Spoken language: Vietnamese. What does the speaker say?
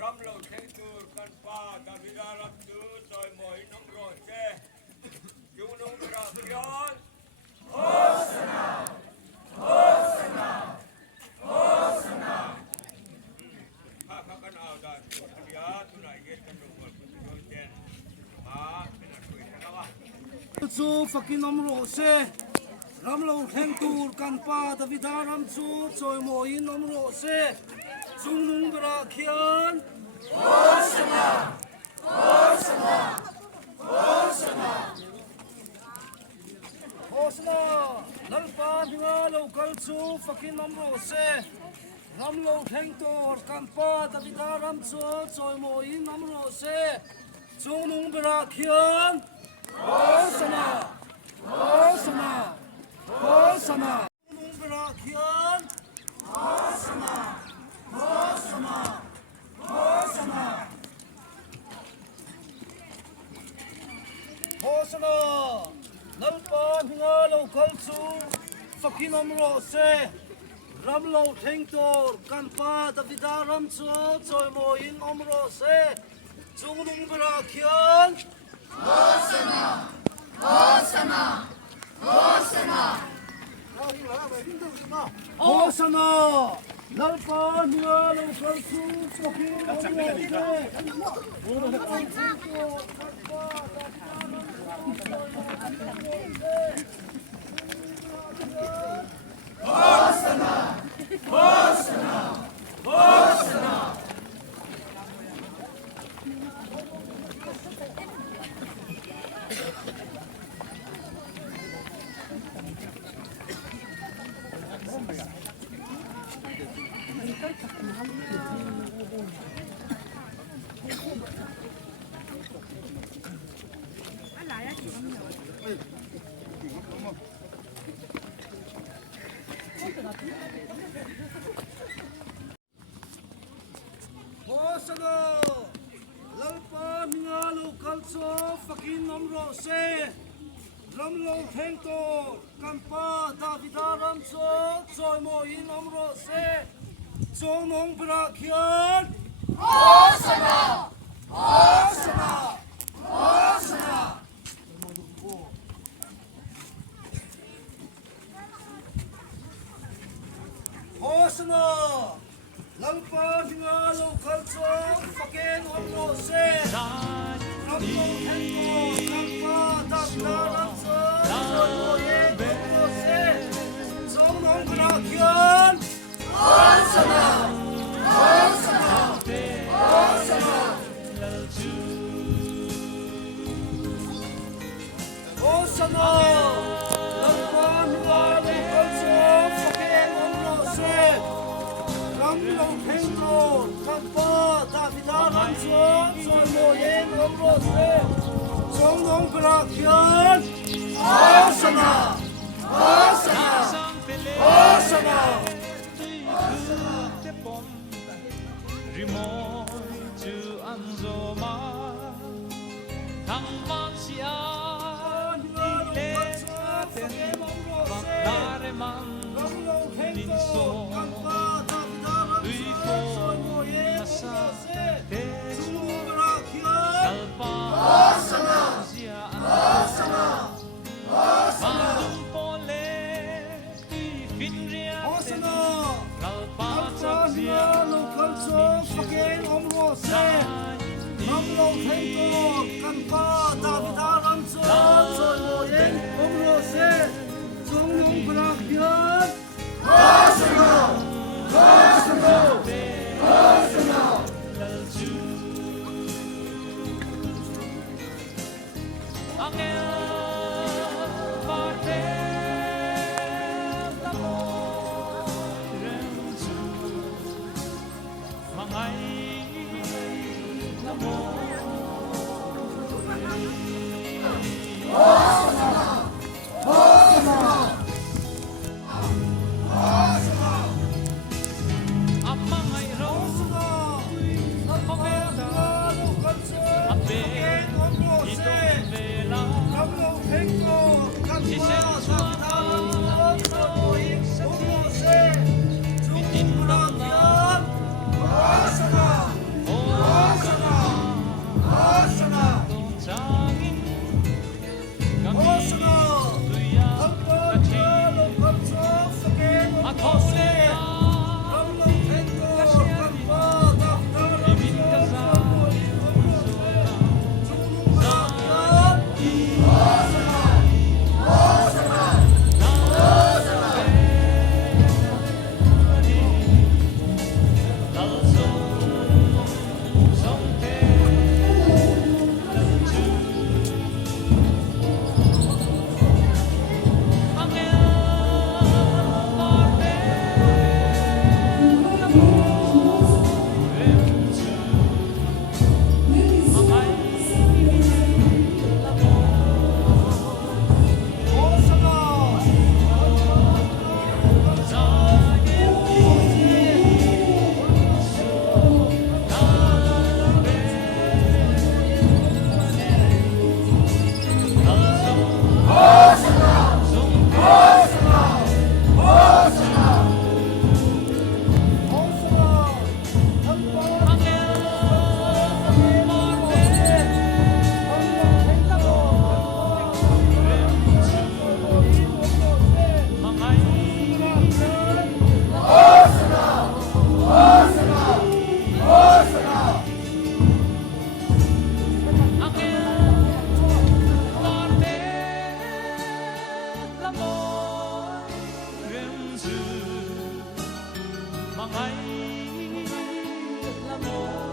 Ram lo theng tur kan pa da vida ram tu toy moi nong ro che chu nong ra kyon Hosanna Hosanna Hosanna ha kan au da ya tu nai ge kan ro ko tu chen ha ben a khui na wa chu fakin omro se ramlo theng tur kan pa da vida ram chu choi mo in omro se chung nung bra khian Hosanna Hosanna Hosanna Hosanna lalpa dinga lo kal chu fakin omro se ramlo theng tur kan pa da vida ram chu choi mo in omro se chung nung bra khian Hosanna Hosanna Hosanna Hosanna Hosanna Hosanna Hosanna Hosanna lalpa hinga lo kal chu fakin omro se ramlo theng tur kan pa da vida ram chu choi mo in omro se chung nung bra khian Hosanna Hosanna Hosanna Hosanna lalpa hinga lo kal chu fakin omro se Hosanna Hosanna Hosanna Hosanna lalpa minga lo kalso fakin omro se ramlo theng to kampa da vida ram so choi mo in omro se chong nong bra khian Hosanna Hosanna Hosanna Hosanna lalpa hinga lo kalso fakin omro se ramlo theng to kampa da vida ram so choi mo in omro se chong nong bra khian Hosanna Hosanna Hosanna Hosanna lalpa hinga lo kalso fakin omro se ramlo theng to kampa da vida ram so choi mo in omro se chong nong bra khian Hosanna Hosanna Hosanna Rimoy tu anzoma Tangman siya Ileten Bakare man Linso Uifo Nasa Tesu Kalpa Siya Hosanna Mandum pole Finria Hosanna Kalpa Hosanna lo kalso fakin omro se ramlo theng to kampa da vida ram so choi mo in omro se chung nong bra khian Hosanna Hosanna Hosanna Angel parte Mangai namo Hosanna mà ngày là một